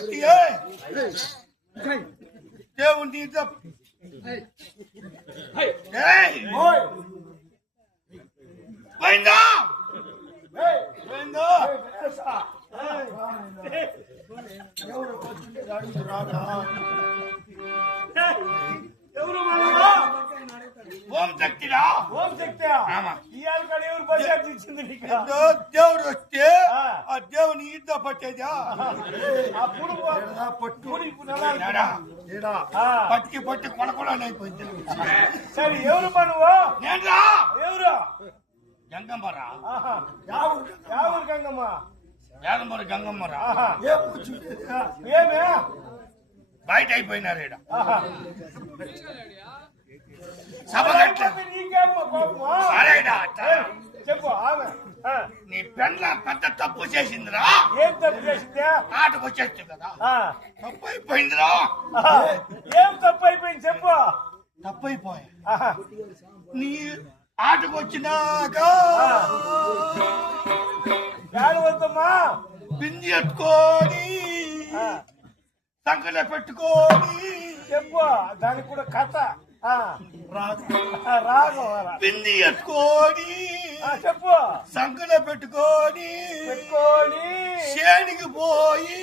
శక్తియే దేవుని పోయిందా పోయిందా ఎవరు ఓం శక్తిరా ఓం శక్తి ఇవాళ కాడ ఎవరు బజార్ ఇచ్చింది దేవుడు వస్తే ఆ దేవుని ఈత పట్టేదా పట్టుకి పట్టి కొనకొడనైపోయింది. సరే ఎవరు నువ్వు నేను రా ఎవరు గంగమ్మరా ఎవరు గంగమ్మ వేదమూరి గంగమ్మరా ఏమే బయట అయిపోయినారు ఈడ చెప్పు నీ పెండ్ల పెద్ద తప్పు చేసిందిరా. ఏం తప్పు చేసింది? ఆటకు వచ్చేచ్చు కదా తప్పు అయిపోయిందిరా. ఏం తప్పు అయిపోయింది చెప్పు. తప్పు అయిపోయా నీ ఆటకు వచ్చినాక వద్దమ్మా బింది ఎత్తుకొని సంకట పెట్టుకొని చెప్పు. దానికి కూడా కథ రాగం బింది ఎత్తుకొని చెప్పు. సంకట పెట్టుకొని శేనికి పోయి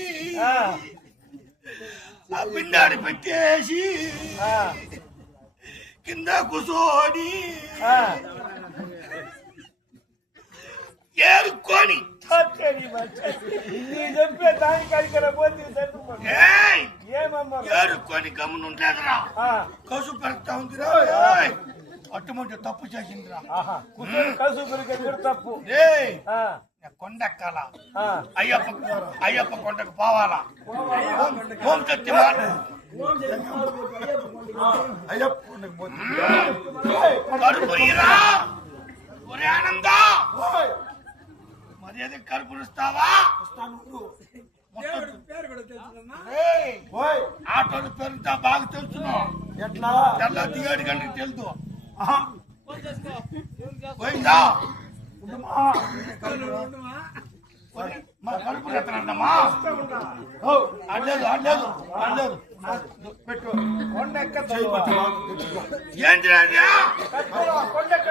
ఆ బిందాడి పెట్టేసి కింద కూర్చొని ఏరుకొని చెప్పే దానికి అడిగిన పోతే ఏరుకొని గమ్మునుంటేదిరా కసు పెడతా ఉందిరా. అట్టుమంటే తప్పు చేసిందిరా. కసు పెరిగే తప్పు. కొండెక్కాల అయ్యప్ప కొండకు పోవాలా. ఓం శక్తి కడుపురా ఒరే ఆనందా మర్యాద కడుపునిస్తావా? ఆటోలు పేరుంటా బాగా తెలుసును. ఎట్లా తెల్ల 7 గంటలకు తెలుసు. పోయిందా మా కడుపు ఎత్తనమ్మా. అడ్లేదు అడ్లేదు అడ్లేదు పెట్టు. కొండెక్క ఏంటి కొండెక్క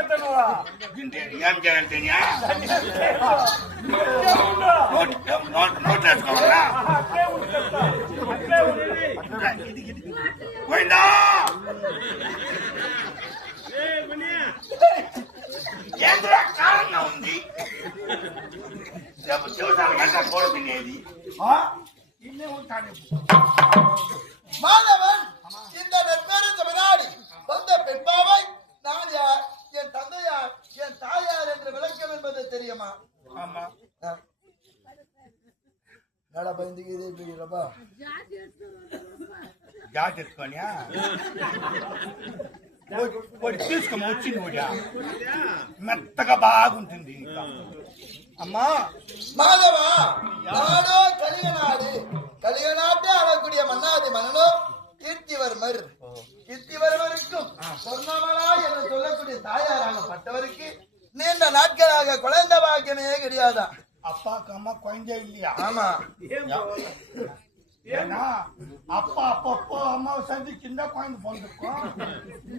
ఏం చేయాలంటే నోట్ వేసుకోవాలా? పోయిందా ఏంద్రా కారణంగా ఉంది. రేపు చూసాను ఎంత కొడు తినేది ఇన్నే ఉంటాను. மாணவன் இந்த நெற்பேரந்த வினாடி வந்த பெண்பாவை நான் யார், என் தந்தையார், என் தாயார் என்று விளக்கம் என்பது தெரியுமா? ஆமா. நட பயந்துகிறப்பா జాతి ఎత్తుకోనియా తీసుకోమ వచ్చింది కూడా మెత్తగా బాగుంటుంది. అమ్మా மாதவா நாடோ கலியநாடு, கலியநாட்டை ஆளக்கூடிய மன்னாதி மன்னனோ கீர்த்திவர்மர். கீர்த்திவர்மருக்கும் சொர்ணமலா என்று சொல்லக்கூடிய தாயாராகப்பட்டவருக்கு நீண்ட நாட்களாக குழந்தை பாக்கியமே கிடையாதா? அப்பாக்கு அம்மா குழந்தை இல்லையா? ஆமா. ஏன்னா அப்பா அப்பப்போ அம்மாவை சந்திச்சிருந்தா குழந்தை பிறந்திருக்கும்.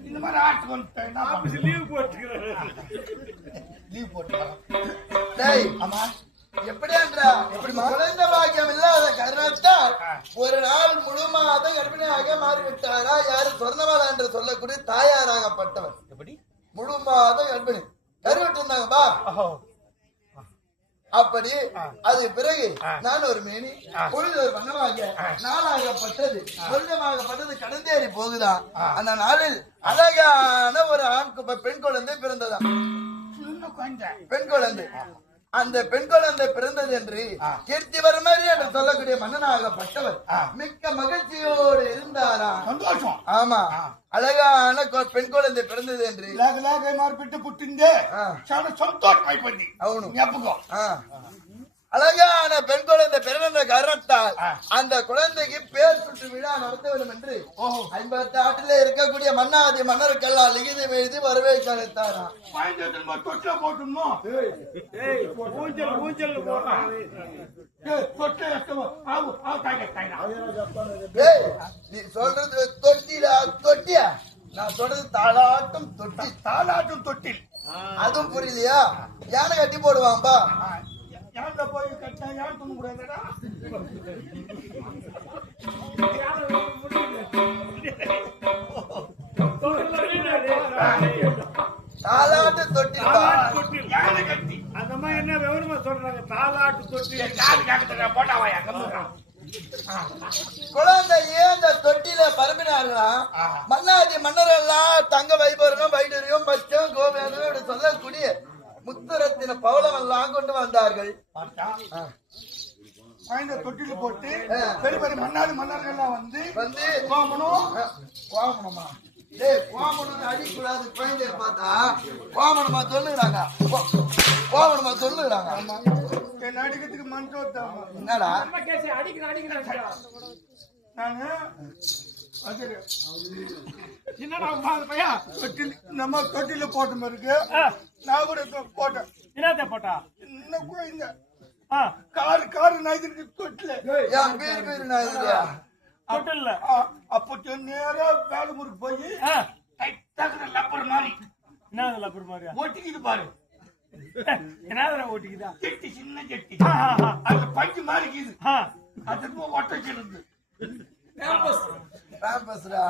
இந்த மாதிரி ஆட்டுக்கு வந்துட்டேன்னா லீவ் போட்டுக்கிறேன். லீவ் போட்டுக்கிறேன். ஆமா எப்படி என்றா குழந்தை பாக்கியம் இல்லாத காரணத்தால் ஒரு நாள் முழு மாதம் கர்ப்பிணியாக மாறிவிட்டாரா யாரு? சொர்ணமாலா என்று சொல்லக்கூடிய தாயாராகப்பட்டவர். எப்படி முழு மாதம் கர்ப்பிணி கருவிட்டு இருந்தாங்கப்பா. அப்படி அது பிறகு நான் ஒரு மேனி பொழுது ஒரு வண்ணமாக நாளாகப்பட்டது வருடமாகப்பட்டது கடந்தேறி போகுதான். அந்த நாளில் அழகான ஒரு பெண் குழந்தை பிறந்ததா. பெண் குழந்தை. அந்த பெண் குழந்தை பிறந்தது என்று கீர்த்திவர்மர் என்று சொல்லக்கூடிய மன்னனாகப்பட்டவர் மிக்க மகிழ்ச்சியோடு இருந்தாரா. சந்தோஷம். ஆமா అలగాన పెన్ కుళంది పిறந்தது என்று లేక మార్పిట్టు పుట్టిందే చాలా సంతోషం అయిపోయింది. అవును జ్ఞాపకం. அழகான பெண் குழந்தை பிறந்த காரணத்தால் அந்த குழந்தைக்கு பேர் சுற்று விழா நடத்த வேண்டும் என்று 50 ஆட்டிலே இருக்கக்கூடிய மன்னாதி மன்னருக்கெல்லாம் லிகிதம் எழுதி வரவேற்க அழைத்தாராம். தொட்டில போட்டுமோ ஊஞ்சல் போடுறாங்க. நீ சொல்றது தொட்டியா? நான் சொல்றது தாளாட்டும் தொட்டி. தாலாட்டும் தொட்டில். அதுவும் புரியலையா? யானை கட்டி போடுவான்பா. யார்கிட்ட போய் கட்டினா யார் தூங்க கூடாதுடா? தாளாட்டு தொட்டி. யானை கட்டி. அந்த மாதிரி என்ன விவரமா சொல்றாங்க? தாலாட்டு தொட்டி. காது கேட்கறதுக்கு போட்டாவாயா கம்முறான். குழந்தையே அந்த தொட்டில பரப்பினார்களாம். மன்னாதி மன்னர் எல்லாம் தங்க வைபவரம் வைடூரியம் பச்சம் கோபேதம் இப்படி சொல்லக்கூடிய முத்தரத்தின பவளம் எல்லாம் கொண்டு வந்தார்கள். குழந்தை தொட்டில போட்டு பெரிய பெரிய மன்னாதி மன்னர்கள்லாம் வந்து வந்து கோமணமா கோமணம் அடிக்கூடாது. குழந்தைய பார்த்தா கோமணமா சொல்லுகிறாங்க. கோமணமா சொல்லுகிறாங்க. என்ன அடிக்கிறதுக்கு மன்றம் என்னடா நானு என்னடா பையா தொட்டில் நம்ம தொட்டில போட்ட மாதிரி இருக்கு. நான் கூட போட்டேன். என்னத்த போட்டா? இன்னும் குழந்தை காரு நாய்க்கு தொட்டில என் பேரு நான் இல்லையா? தொட்டில்ல அப்போ நேரா வேலை முறுக்கு போய் லப்பர் மாதிரி என்ன லப்பர் மாதிரியா ஒட்டிக்கிது பாரு. என்ன ஓட்டிக்குதா? செட்டி சின்ன செட்டி அந்த பஞ்சு மாறிக்குது. அது ஒட்ட வச்சிருந்து பேம்பஸ்டா.